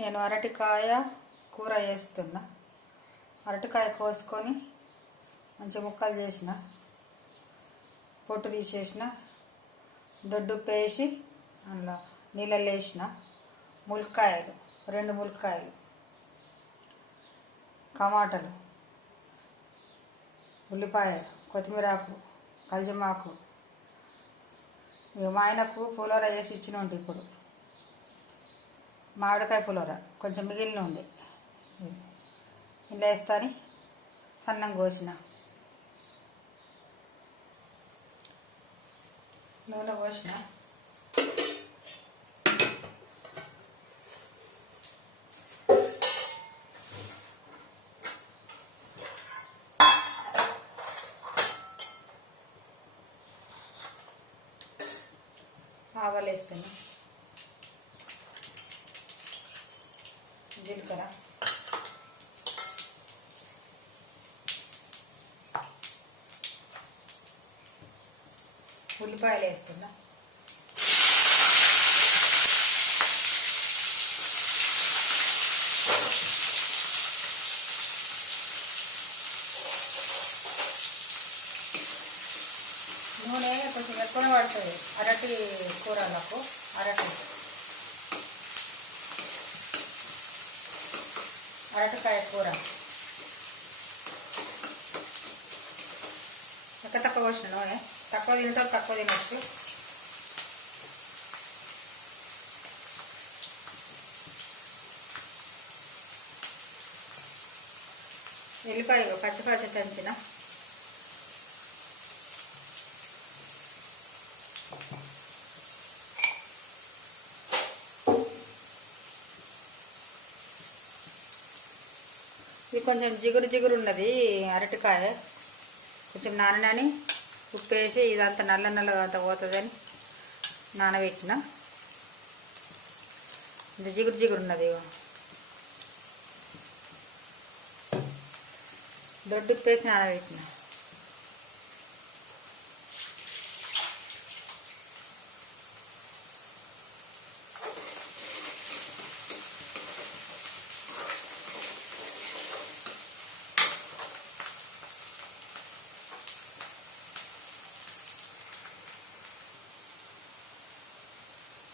నేను అరటికాయ కూర చేస్తున్నా. అరటికాయ కోసుకొని మంచి ముక్కలు చేసిన, పొట్టు తీసేసిన, దొడ్డుప్పు వేసి అందులో నీళ్ళల్లో వేసిన, ములక్కాయలు 2 ములక్కాయలు, టమాటాలు, ఉల్లిపాయ, కొత్తిమీరాకు, కల్జమాకు. మా ఆయనకు పులిహోర చేసి ఇచ్చిన ఉంటే ఇప్పుడు మామిడికాయ పులిహోర కొంచెం మిగిలిన ఉంది, ఇంట్లో వేస్తాని సన్నం కోసిన. నూనె పోసిన, ఆవాలు వేస్తున్నా, జీలకర్ర, ఉల్లిపాయలు వేస్తున్నా, నూనె కొంచెం ఎక్కువనే పడుతుంది అరటి కూరలకు. అరటికాయ కూర తక్కువ పోసిన నూనె, తక్కువ తింటాం తక్కువ తినచ్చు. ఎల్లిపాయ పచ్చి దంచిన, ఇది కొంచెం జిగురు ఉన్నది అరటికాయ. కొంచెం నానని ఉప్పు వేసి ఇదంతా నల్లగా అంతా పోతుందని నానబెట్టిన. ఇంత జిగురు ఉన్నది. దొడ్డు ఉప్పు వేసి నానబెట్టిన.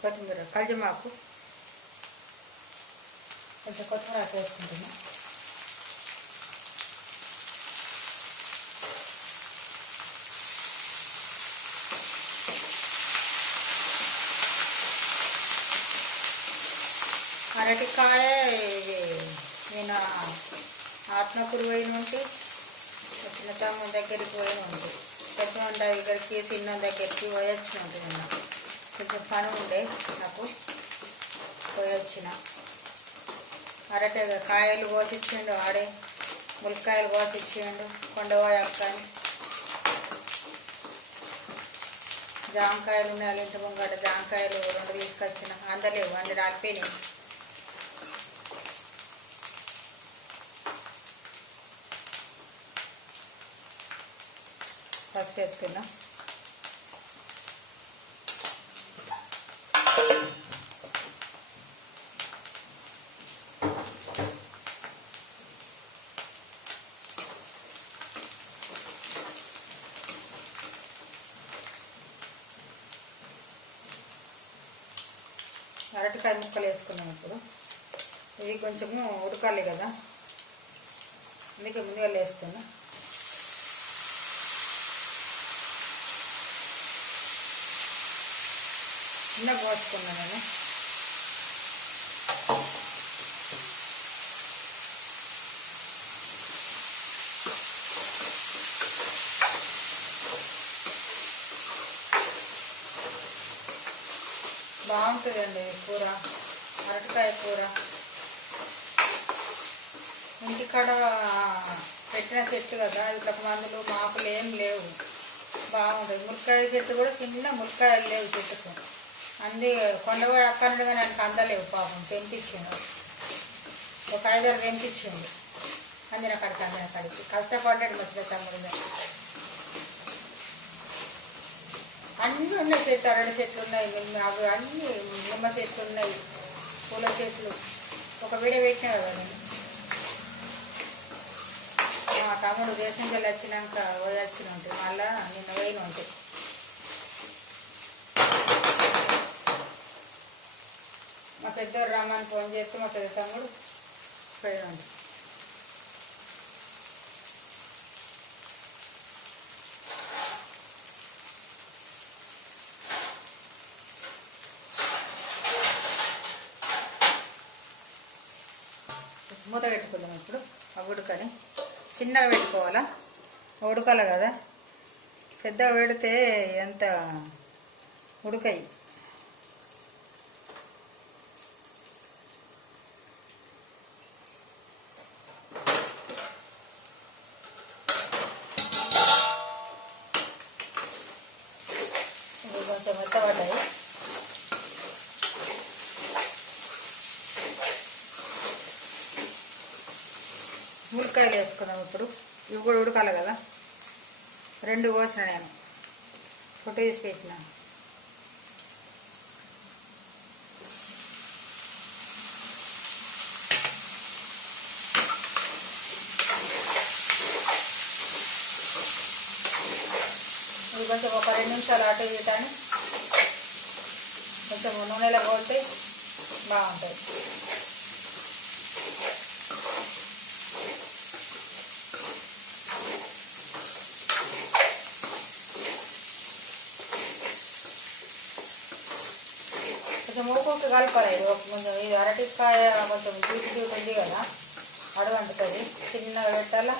కొత్తిమీర, కల్జమాకు, కొంచెం కొత్తిమీర వేసుకుంటున్నా. అరటికాయ నేను ఆత్మకూరు పోయిన ఉంటే, చిన్న తమ్ముని దగ్గరికి పోయిన ఉంటే, పెద్ద దగ్గరికి చిన్న దగ్గరికి పోయొచ్చిన ఉంటుంది. నాకు కొంచెం పని ఉండే, నాకు పోయొచ్చిన. అరటి కాయలు కోసిచ్చిండు ఆడే, ములక్కాయలు కోసిచ్చిండు కొండపోయి అక్కని. జామకాయలు ఉన్నాయి ఇంటి ముంగట, జామకాయలు 2 తీసుకొచ్చిన. అందలేవు, అన్ని రాలిపోయినాయి. పసుపు వేస్తున్నా, అరటికాయ ముక్కలు వేసుకున్నాం. ఇప్పుడు ఇది కొంచెము ఉడకాలి కదా, అందుకే ముందుగా వేస్తున్నా. చిన్నగా కోసుకున్నా నేను. బాగుంటుందండి కూర, అరటికాయ కూర. ఇంటికాడ పెట్టిన చెట్టు కదా, ఇట్లా మందులు మాకులు ఏం లేవు, బాగుంటుంది. ములక్కాయ చెట్టు కూడా చిన్న ములక్కాయలు లేవు చెట్టుకు. అంది కొండపోయి అక్కడి కానీ నాకు అందలేవు. పాపం తెంపించిండు, ఒక 5-6 తెంపించిండు. అందిన కాడికి కష్టపడ్డాడు మధ్య తమ్ముడు. అన్నీ ఉన్నాయి చెట్లు, అరటి చెట్లు ఉన్నాయి, అవి అన్నీ నిమ్మ చెట్లు ఉన్నాయి, పూల చెట్లు ఒక వీడియో పెట్టినా కదా నేను. మా తమ్ముడు దేశం వెళ్ళి వచ్చినాక పోయి వచ్చిన ఉంటుంది, మళ్ళా నిన్న పోయిన ఉంటుంది. మా పెద్దవారు రామని ఫోన్ చేస్తే మా పెద్ద తమ్ముడు పోయిన ఉంటుంది. మూత పెట్టుకుందాం ఇప్పుడు. ఆ ఉడకని చిన్నగా పెట్టుకోవాలా, ఉడకాలి కదా. పెద్దగా పెడితే ఎంత ఉడకాయి. కొంచెం మెత్తబడ్డాయి. ములక్కాయలు వేసుకున్నాం ఇప్పుడు. ఇవి కూడా ఉడకాలి కదా. 2 కోసిన నేను, పొట్టు తీసి పెట్టినా. ఇది కొంచెం ఒక 2 నిమిషాలు అటు ఇటాని కొంచెం నూనెలో పోతే బాగుంటుంది. కొంచెం మూకుకి కలపాలి. కొంచెం ఇది అరటికాయ కొంచెం డ్యూటీ ఉంది కదా, అడుగంటుతుంది. చిన్నగా పెట్టాలా.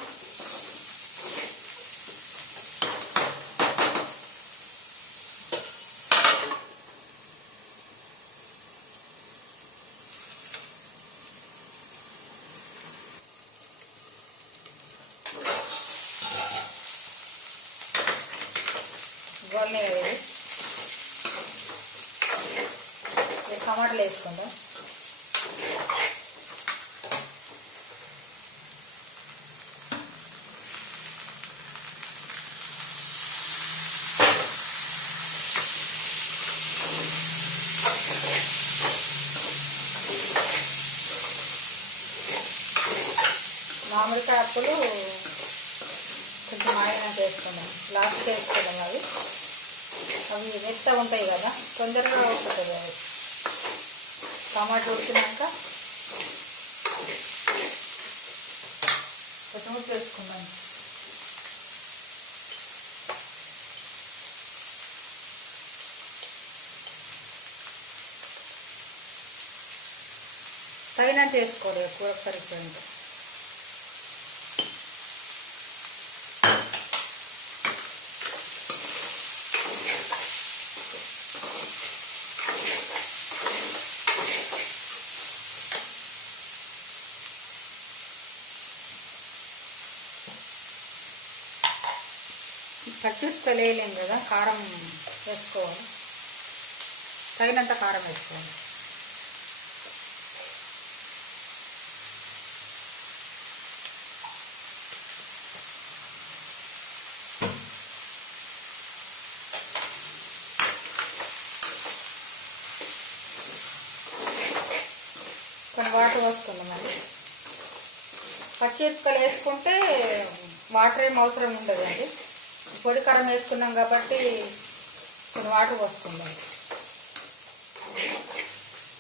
గోల్ని టమాటాలు వేసుకుందాం. మామిడికాయ అప్పులు కొంచెం ఆయినాక వేసుకుందాం, లాస్ట్కి వేసుకుందాం. అవి మెత్తగా ఉంటాయి కదా, తొందరగా ఉడుకుతుంది. అవి టమాటా ఉడికినాక కొంచెం ఉప్పు వేసుకుందాం. తగినంత వేసుకోవాలి, కూర సరిపోయింది. పచ్చిమిరపకాయలు వేయలేం కదా, కారం వేసుకోవాలి. తగినంత కారం వేసుకోవాలి. కొన్ని వాటర్ పోసుకుందాం. మరి పచ్చిమిరపకాయలు వేసుకుంటే వాటర్ ఏం అవసరం ఉండదండి. పొడి కారం వేసుకున్నాం కాబట్టి కొన్ని వాటర్ పోసుకుందాం,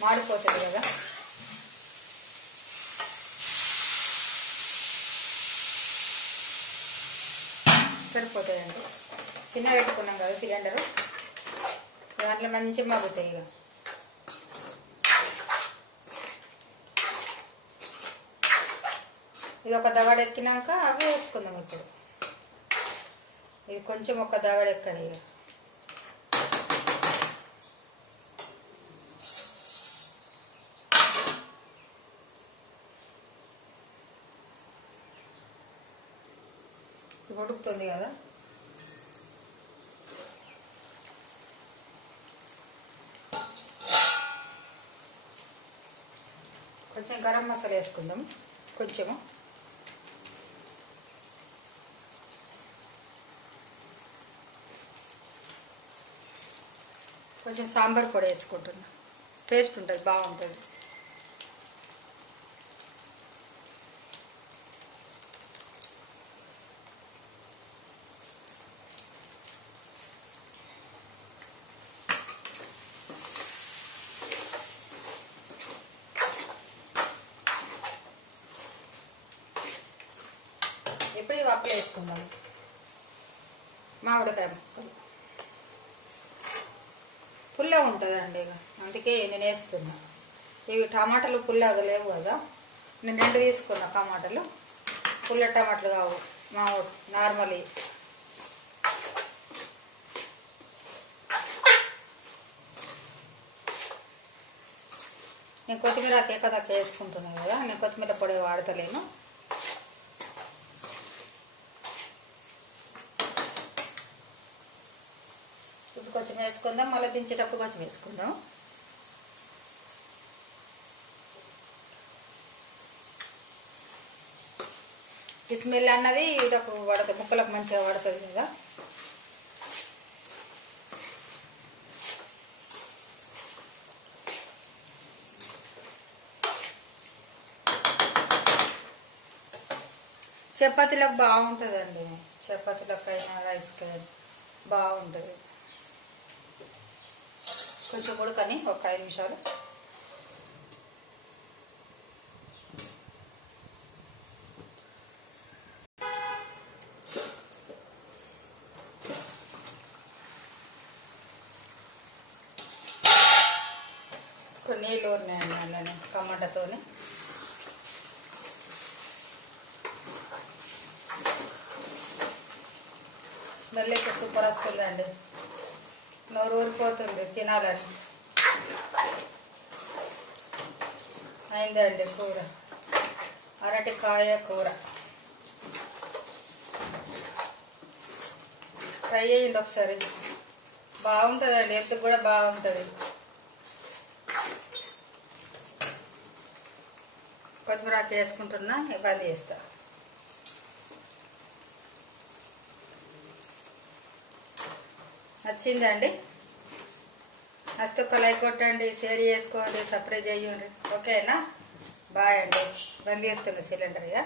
మాడిపోతుంది కదా. సరిపోతాయండి. చిన్న పెట్టుకున్నాం కదా సిలిండరు, దాంట్లో మంచిగా మగ్గుతాయి. ఇక ఇది ఒక దగడ ఎక్కినాక అవి వేసుకుందాం. ఇప్పుడు ఇది కొంచెం ఒక దగడ ఎక్కడి. ఇక ఉడుకుతుంది కదా. కొంచెం గరం మసాలా వేసుకుందాం. కొంచెము కొంచెం సాంబార్ పొడి వేసుకుంటున్నా, టేస్ట్ ఉంటుంది, బాగుంటుంది. ఇప్పుడు ఈ వప్పలు వేసుకుందాం. మామిడికాయ ముక్కలు పుల్ల ఉంటుందండి, అందుకే నేను వేస్తున్నా. ఇవి టమాటాలు పుల్లగా లేవు కదా, నేను 2 తీసుకున్నా టమాటాలు. పుల్ల టమాటాలు కావు, మామూలు నార్మల్. నేను కొత్తిమీర కేకదక్క వేసుకుంటున్నాను కదా, నేను కొత్తిమీర పొడి వాడతలేను. ఇప్పుడు కొంచెం వేసుకుందాం, మళ్ళీ దించేటప్పుడు కొంచెం వేసుకుందాం. ఈ స్మెల్ అన్నది ఇదొక పడుతుంది, ముక్కలకు మంచిగా పడుతుంది కదా. చపాతీలకు బాగుంటుందండి, చపాతీలకు అయినా రైస్కి అయినా బాగుంటుంది. కొంచెం ఉడకని ఒక 5 నిమిషాలు. కొన్ని నీళ్ళు ఊరినాయండి అందులోనే టమాటాతోని. స్మెల్ అయితే సూపర్ వస్తుందండి, నోరు ఊరిపోతుంది తినాలని. అయిందండి కూర, అరటికాయ కూర. ట్రై చేయండి ఒకసారి, బాగుంటుందండి, హెల్త్కి కూడా బాగుంటుంది. కొత్తిమీర వేసుకుంటున్నా, ఇబ్బంది చేస్తా. నచ్చిందండి? నచ్చితే ఒక లైక్ కొట్టండి, షేర్ చేసుకోండి, సబ్స్క్రైబ్ చేయండి. ఓకేనా? బాయ్ అండి. బంద్ చేస్తున్నా సిలిండర్ ఇక.